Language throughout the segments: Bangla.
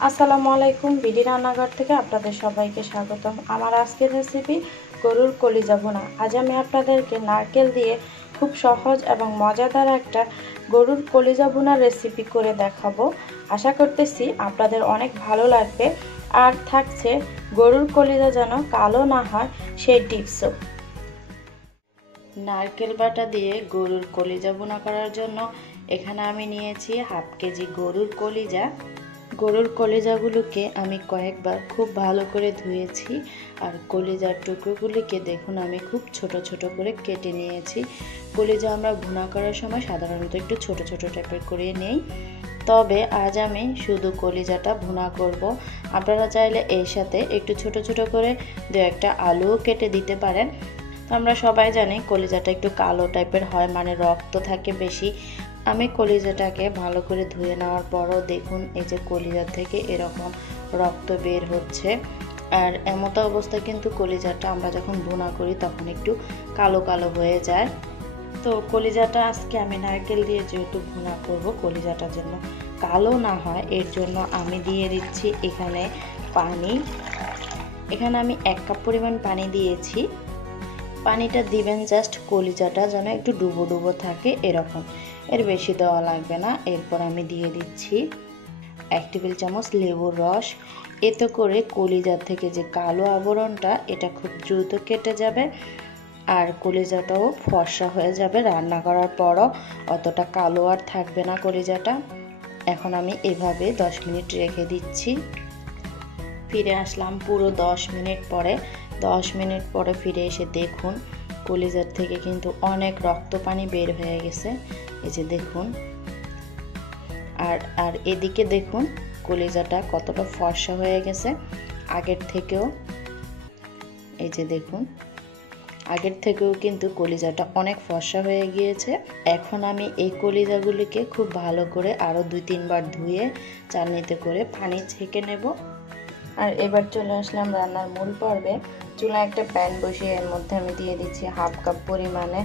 আসসালামু আলাইকুম, বিডি রান্নাঘর থেকে আপনাদের সবাইকে স্বাগতম। আমার আজকের রেসিপি গরুর কলিজা ভুনা। আজ আমি আপনাদেরকে নারকেল দিয়ে খুব সহজ এবং মজাদার একটা গরুর কলিজা ভুনার রেসিপি করে দেখাবো। আশা করতেছি আপনাদের অনেক ভালো লাগবে। আর থাকছে গরুর কলিজা যেন কালো না হয় সেই টিপসও। নারকেল বাটা দিয়ে গরুর কলিজা ভুনা করার জন্য এখানে আমি নিয়েছি হাফ কেজি গরুর কলিজা। গরুর কলিজাগুলোকে আমি কয়েকবার খুব ভালো করে ধুয়েছি। আর কলিজার টুকরোগুলিকে দেখুন আমি খুব ছোট ছোট করে কেটে নিয়েছি। কলিজা আমরা ভুনা করার সময় সাধারণত একটু ছোট ছোট টাইপের করে নেই, তবে আজ আমি শুধু কলিজাটা ভুনা করব। আপনারা চাইলে এর সাথে একটু ছোট ছোট করে দু একটা আলুও কেটে দিতে পারেন। তো আমরা সবাই জানি কলিজাটা একটু কালো টাইপের হয়, মানে রক্ত থাকে বেশি। আমি কলিজাটাকে ভালো করে ধুয়ে নেওয়ার পরও দেখুন এই যে কলিজা থেকে এরকম রক্ত বের হচ্ছে। আর এমতো অবস্থায় কিন্তু কলিজাটা আমরা যখন ভুনা করি তখন একটু কালো কালো হয়ে যায়। তো কলিজাটা আজকে আমি নারকেল দিয়ে যেহেতু ভুনা করব, কলিজাটা যেন কালো না হয় এর জন্য আমি দিয়ে দিচ্ছি এখানে পানি। এখানে আমি 1 কাপ পরিমাণ পানি দিয়েছি। পানিটা দিবেন জাস্ট কলিজাটা যেন একটু ডুবো ডুবো থাকে এরকম, এর বেশি দেওয়া লাগবে না। এরপর আমি দিয়ে দিচ্ছি 1 টেবিল চামচ লেবুর রস। এতে করে কলিজা থেকে যে কালো আবরণটা এটা খুব দ্রুত কেটে যাবে আর কলিজাটাও ফর্সা হয়ে যাবে। রান্না করার পরও অতটা কালো আর থাকবে না কলিজাটা। এখন আমি এভাবে 10 মিনিট রেখে দিচ্ছি। ফিরে আসলাম পুরো 10 মিনিট পরে। 10 মিনিট পরে ফিরে এসে দেখুন কলিজার থেকে কিন্তু অনেক রক্ত পানি বের হয়ে গেছে, এই যে দেখুন। আর এদিকে দেখুন কলিজাটা কতটা ফর্সা হয়ে গেছে আগের থেকেও। এই যে দেখুন আগের থেকেও কিন্তু কলিজাটা অনেক ফর্সা হয়ে গিয়েছে। এখন আমি এই কলিজাগুলিকে খুব ভালো করে আরও 2-3 বার ধুয়ে চালনিতে করে পানি ছেঁকে নেব। আর এবার চলে আসলাম রান্নার মূল পর্বে। চুলায় একটা প্যান বসিয়ে এর মধ্যে আমি দিয়ে দিচ্ছি 1/2 কাপ পরিমাণে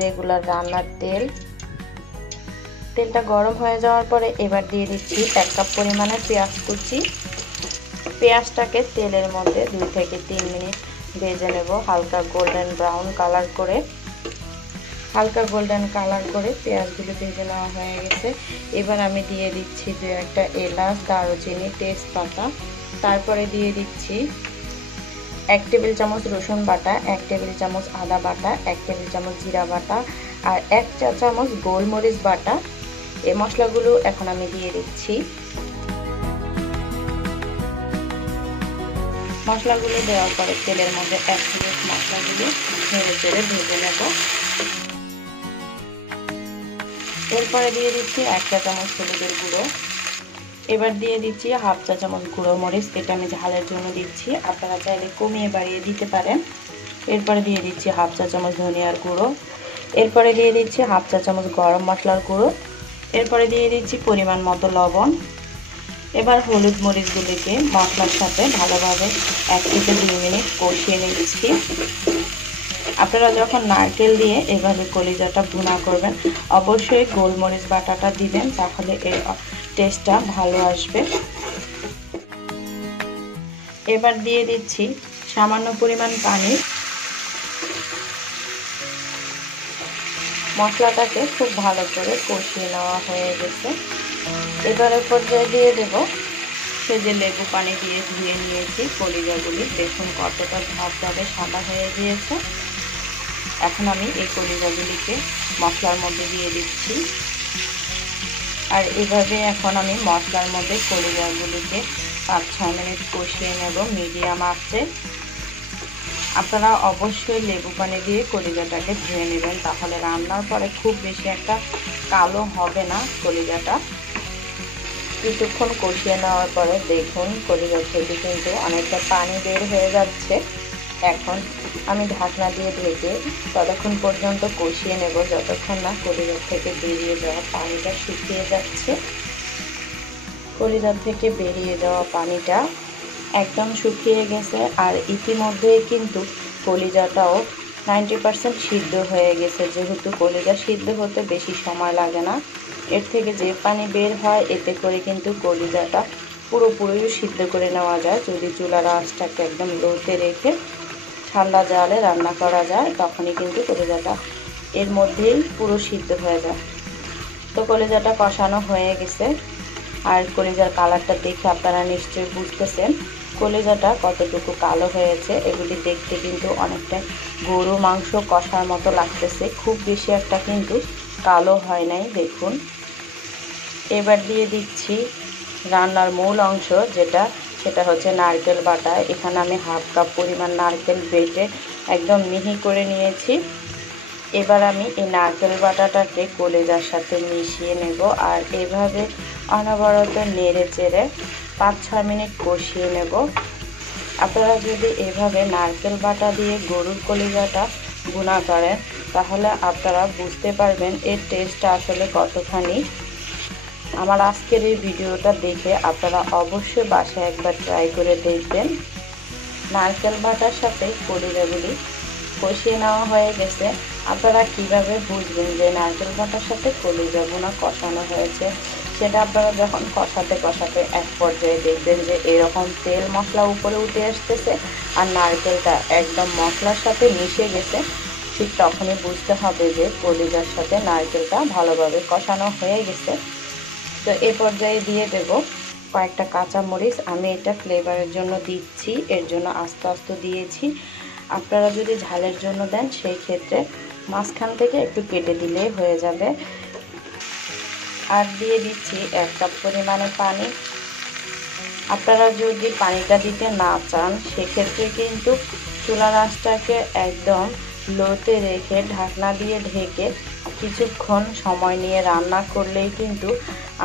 রেগুলার রান্নার তেল। তেলটা গরম হয়ে যাওয়ার পরে এবার দিয়ে দিচ্ছি 1 কাপ পরিমাণে পেঁয়াজ কুচি। পেঁয়াজটাকে তেলের মধ্যে 2 থেকে 3 মিনিট ভেজে নেব হালকা গোল্ডেন ব্রাউন কালার করে। হালকা গোল্ডেন কালার করে পেঁয়াজগুলো ভেজে নেওয়া হয়ে গেছে। এবার আমি দিয়ে দিচ্ছি 2-1টা এলাচ, দারুচিনি, তেজপাতা। তারপরে দিয়ে দিচ্ছি 1 টেবিল চামচ রসুন বাটা, 1 টেবিল চামচ আদা বাটা, 1 টেবিল চামচ জিরা বাটা আর 1 চা চামচ গোলমরিচ বাটা। এই মশলাগুলো এখন আমি দিয়ে দিচ্ছি। মশলাগুলো দেওয়ার পরে তেলের মধ্যে 1 মিনিট মশলাগুলো নেড়ে চেড়ে ভেজে নেব। এরপরে দিয়ে দিচ্ছি 1 চা চামচ হলুদের গুঁড়ো। এবার দিয়ে দিচ্ছি 1/2 চা চামচ গুঁড়ো মরিচ, এটা আমি ঝালের জন্য দিচ্ছি, আপনারা চাইলে কমিয়ে বাড়িয়ে দিতে পারেন। এরপরে দিয়ে দিচ্ছি 1/2 চা চামচ ধনিয়ার গুঁড়ো। এরপরে দিয়ে দিচ্ছি 1/2 চা চামচ গরম মশলার গুঁড়ো। এরপরে দিয়ে দিচ্ছি পরিমাণ মতো লবণ। এবার হলুদ মরিচগুলিকে মশলার সাথে ভালোভাবে 1 থেকে 2 মিনিট কষিয়ে নিচ্ছি। আপনারা যখন নারকেল দিয়ে এভাবে কলিজাটা ভুনা করবেন অবশ্যই গোলমরিচ বাটাটা দিবেন, তাহলে এর টেস্টটা ভালো আসবে। এবার দিয়ে দিচ্ছি সামান্য পরিমাণ পানি। মশলাটাকে খুব ভালো করে কষিয়ে নেওয়া হয়ে গেছে। এবারে পর্যায়ে দিয়ে দেব সে যে লেবু পানি দিয়ে ধুয়ে নিয়েছি কলিজাগুলি, দেখুন কতটা ধবধবে সাদা হয়ে গিয়েছে। এখন আমি এই কলিজাগুলিকে মশলার মধ্যে দিয়ে দিচ্ছি। আর এভাবে এখন আমি মশলার মধ্যে কলিজাগুলিকে 5-6 মিনিট কষিয়ে নেব মিডিয়াম আঁচে। আপনারা অবশ্যই লেবু পানি দিয়ে কলিজাটাকে ধুয়ে নেবেন, তাহলে রান্নার পরে খুব বেশি একটা কালো হবে না কলিজাটা। কিছুক্ষণ কষিয়ে নেওয়ার পরে দেখুন কলিজা থেকে কিন্তু অনেকটা পানি বের হয়ে যাচ্ছে। এখন আমি ঢাকনা দিয়ে ঢেকে ততক্ষণ পর্যন্ত কষিয়ে নেব যতক্ষণ না কলিজা থেকে বেরিয়ে যাওয়া পানিটা শুকিয়ে যাচ্ছে। কলিজা থেকে বেরিয়ে যাওয়া পানিটা একদম শুকিয়ে গেছে। আর ইতিমধ্যেই কিন্তু কলিজাটাও 90% সিদ্ধ হয়ে গেছে। যেহেতু কলিজা সিদ্ধ হতে বেশি সময় লাগে না, এর থেকে যে পানি বের হয় এতে করে কিন্তু কলিজাটা পুরোপুরি সিদ্ধ করে নেওয়া যায় যদি চুলার আঁচটাকে একদম লোতে রেখে ঠান্ডা জালে রান্না করা যায়, তখনই কিন্তু কলিজাটা এর মধ্যেই পুরো সিদ্ধ হয়ে যায়। তো কলিজাটা কষানো হয়ে গেছে, আর কলিজার কালারটা দেখে আপনারা নিশ্চয়ই বুঝতেছেন কলিজাটা কতটুকু কালো হয়েছে। এগুলি দেখতে কিন্তু অনেকটা গরু মাংস কষার মতো লাগতেছে, খুব বেশি একটা কিন্তু কালো হয় নাই। দেখুন, এবার দিয়ে দিচ্ছি রান্নার মূল অংশ সেটা হচ্ছে নারকেল বাটা। এখানে আমি হাফ কাপ পরিমাণ নারকেল বেটে একদম মিহি করে নিয়েছি। এবার আমি এই নারকেল বাটাটাকে কলিজার সাথে মিশিয়ে নেব, আর এভাবে অনবরত নেড়ে চেড়ে 5-6 মিনিট কষিয়ে নেব। আপনারা যদি এভাবে নারকেল বাটা দিয়ে গরুর কলিজাটা ভুনা করেন, তাহলে আপনারা বুঝতে পারবেন এর টেস্টটা আসলে কতখানি। আমার আজকের এই ভিডিওটা দেখে আপনারা অবশ্যই বাসায় একবার ট্রাই করে দেখবেন। নারকেল বাটার সাথে কলিজাগুলি কষিয়ে নেওয়া হয়ে গেছে। আপনারা কিভাবে বুঝবেন যে নারকেল বাটার সাথে কলিজা ভুনা কষানো হয়েছে? সেটা আপনারা যখন কষাতে কষাতে এক পর্যায়ে দেখবেন যে এরকম তেল মশলা উপরে উঠে আসতেছে আর নারকেলটা একদম মশলার সাথে মিশে গেছে, ঠিক তখনই বুঝতে হবে যে কলিজার সাথে নারকেলটা ভালোভাবে কষানো হয়ে গেছে। তো এই পর্যায়ে দিয়ে দেব কয়েকটা কাঁচামরিচ। আমি এটা ফ্লেভারের জন্য দিচ্ছি, এর জন্য আস্তে আস্তে দিয়েছি। আপনারা যদি ঝালের জন্য দেন সেই ক্ষেত্রে মাঝখান থেকে একটু কেটে দিলেই হয়ে যাবে। আর দিয়ে দিচ্ছি 1 কাপ পরিমাণে পানি। আপনারা যদি পানিটা দিতে না চান সেক্ষেত্রে কিন্তু চুলার আঁচটাকে একদম লোতে রেখে ঢাকনা দিয়ে ঢেকে কিছুক্ষণ সময় নিয়ে রান্না করলেই কিন্তু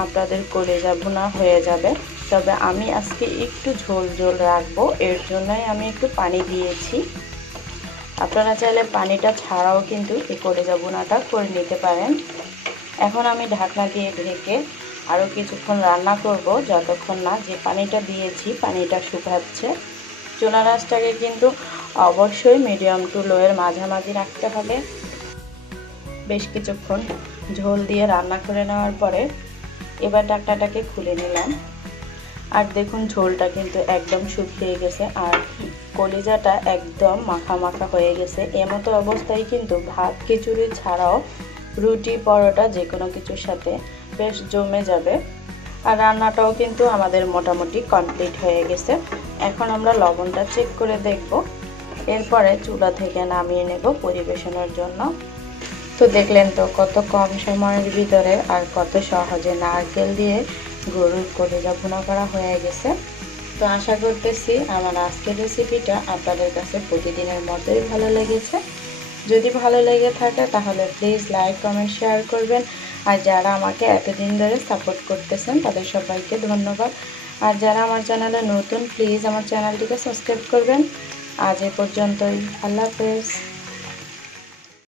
আপনাদের কলিজা ভুনা হয়ে যাবে। তবে আমি আজকে একটু ঝোল ঝোল রাখবো, এর জন্যই আমি একটু পানি দিয়েছি। আপনারা চাইলে পানিটা ছাড়াও কিন্তু এই কলিজা ভুনাটা করে নিতে পারেন। এখন আমি ঢাকনা দিয়ে ঢেকে আরও কিছুক্ষণ রান্না করব, যতক্ষণ না যে পানিটা দিয়েছি পানিটা শুকাচ্ছে। চুলার আঁচটাকে কিন্তু অবশ্যই মিডিয়াম টু লোয়ের মাঝামাঝি রাখতে হবে। বেশ কিছুক্ষণ ঝোল দিয়ে রান্না করে নেওয়ার পরে এবার ঢাকনাটাকে খুলে নিলাম। আর দেখুন ঝোলটা কিন্তু একদম শুকিয়ে গেছে আর কলিজাটা একদম মাখা মাখা হয়ে গেছে। এমতো অবস্থায় কিন্তু ভাত খিচুড়ি ছাড়াও রুটি পরোটা যে কোনো কিছুর সাথে বেশ জমে যাবে। আর রান্নাটাও কিন্তু আমাদের মোটামুটি কমপ্লিট হয়ে গেছে। এখন আমরা লবণটা চেক করে দেখব, এরপরে চুলা থেকে নামিয়ে নেব পরিবেশনের জন্য। তো দেখলেন তো কত কম সময়ের ভিতরে আর কত সহজে নারকেল দিয়ে গরুর কলিজা ভুনা করা হয়ে গেছে। তো আশা করতেছি আমার আজকের রেসিপিটা আপনাদের কাছে প্রতিদিনের মতোই ভালো লেগেছে। যদি ভালো লেগে থাকে তাহলে প্লিজ লাইক কমেন্ট শেয়ার করবেন। আর যারা আমাকে এতদিন ধরে সাপোর্ট করতেছেন তাদের সবাইকে ধন্যবাদ। আর যারা আমার চ্যানেলে নতুন প্লিজ আমার চ্যানেলটিকে সাবস্ক্রাইব করবেন। আজ এ পর্যন্তই, আল্লাহ হাফেজ।